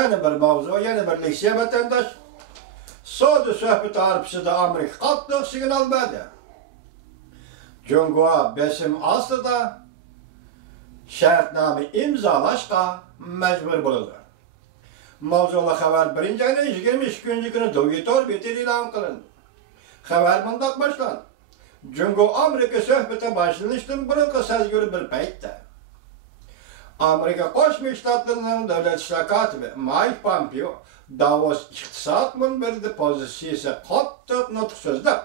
Yana bir mavzu, yana bir leksiya vatandaş. So'da suhbat arpsida Amerika qattiq signal berdi. Jungo besim ostida shartnoma imzolashga majbur bo'ldi. Mavzular xabar 1-22 kuni Twitter betida e'lon qilindi. Xabar bundoq boshlandi. Jungo Amerika suhbati boshlanishdan burungi sezguli bir paytda Amerika Qo'shma Shtatlarining davlat ishlar kotibi Mike Pompeo Davos iqtisod munbirida pozitsiyasi qattiq nutq so'zlab,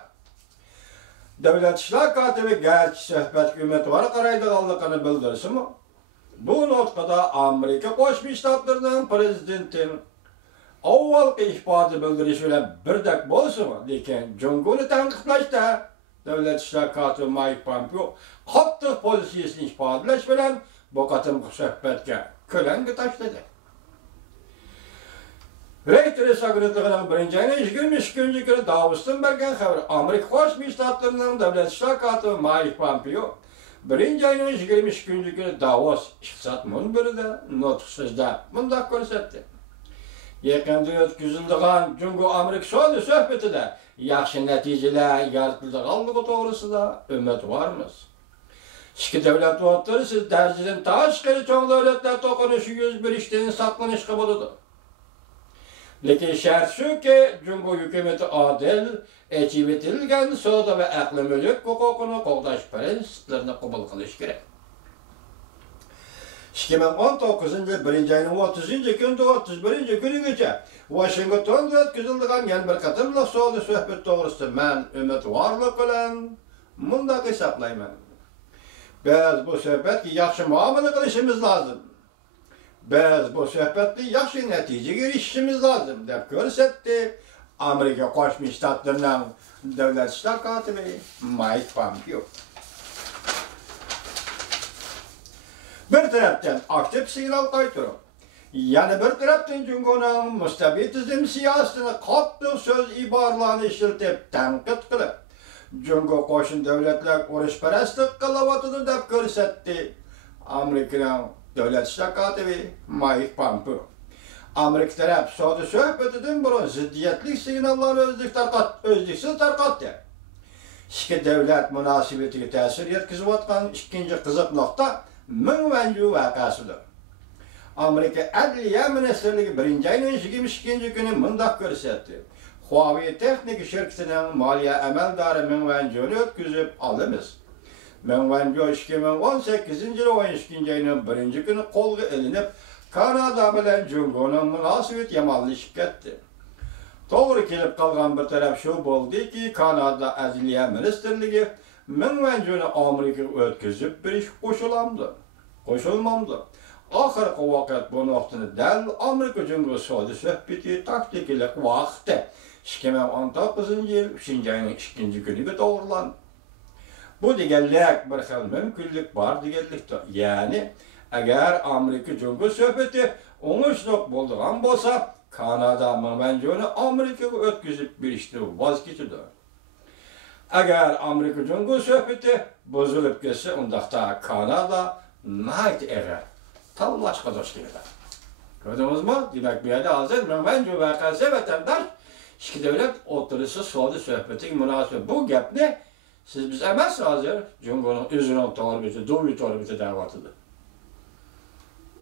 davlat ishlar kotibi garchi suhbatga umidvor qaraydiganligini bildirsimi, bu nutqida Amerika Qo'shma Shtatlarining prezidentining avvalgi ifoda bildirishi bilan birdek bo'lsa-mu, lekin Jungoni tanqidlashda davlat ishlar kotibi Mike Pompeo qattiq pozitsiyasini ifodalash bilan bu qatimgi suhbatga ko'lanka tashladi. Reuters agentligining 1-22 kuni Davosdan bergan xabar Amerika Qo'shma Shtatlarining davlat ishlar kotibi Mike Pompeo 1-22 kuni Davos iqtisod munbirida nutq so'zlab bundoq ko'rsatdi. Yaqinda o'tkazilgan Jungo Amerika savdo suhbatida yaxshi natijalar yaratilganligi to'g'risida umidvormiz. İki devlet o'rtasida darajadan tashqari cho'ng davlatlar to'qinishi yuz berishdan saqlanishga bo'ladi. Lekin shart shuki, Jungo hukumati odil, echivitilgan savdo va aqli mulk huquqini qo'llash prinsiplarini qabul qilish kerak. 2019-yil 1-ayning 30-kunigacha Washingtonda o'tkazilgan yana bir qatimliq savdo suhbati to'g'risida men umidvorlik bilan bunday hisoblayman. Biz bu suhbatga yaxshi muomala qilishimiz lozim. Biz bu suhbatda yaxshi natijaga erishishimiz lozim deb ko'rsatdi Amerika Qo'shma Shtatlarining davlat ishlar kotibi Mike Pompeo. Bir tarafdan aktiv signal qaytarib, yana bir tarafdan Jungoning mustabidizm siyosatini qattiq so'z iboralarni ishlatib tanqid qilib, Jungo qo'shni davlatlar urushparastlik qilyotidi deb ko'rsatdi Amerikaning davlat ishlar kotibi Mike Pompeo. Amerika taraf savdo suhbatidan burun ziddiyatli signallarni o'zliksiz tarqatdi. Ikki davlat munosabatiga ta'sir yetkazayotgan ikkinchi qiziq nuqta Ming Wanzhou voqeasidir. Amerika Adliya ministrligi 1-ayning 22 kuni bundoq ko'rsatdi. Huawei texnika shirkatining moliya amaldori Ming Wanzhouni o'tkazib olamiz. Ming Wanzhou 2018-yil 12-ayning 1-kuni qo'lga ilinib, Kanada bilan Jungoning munosabati yomonlashib ketdi. To'g'ri kelib qolgan bir taraf shu bo'ldiki, Kanada Adliya ministrligi Ming Wanzhouni Amerikaga o'tkazib berish qo'shilmamdi. Oxirgi vaqt bu nuqtani dal Amerika Jungo savdo suhbati taktikalik vaqtda 2019-yil 3-ayning 2-kuniga to'g'rilandi. Bu deganlik bir xil mumkinlik bor deganlikdir. Ya'ni agar Amerika Jungo suhbati o'ngishli bo'lgan bo'lsa, Kanada Ming Wanzhouni Amerikaga o'tkazib berishni voz kechadi. Agar Amerika Jungo suhbati buzilib ketsa, undaqda Kanada nayt erar tanlashga duch keladi. Ko'rdingizmi? Demak, bu yerda hozir Ming Wanzhou voqeasi vatandosh ikki davlat o'rtasida savdo suhbatiga munosib bu gapni siz biz emas hozir Jungoning o'zining to'g'ri Twitter da'vatidir.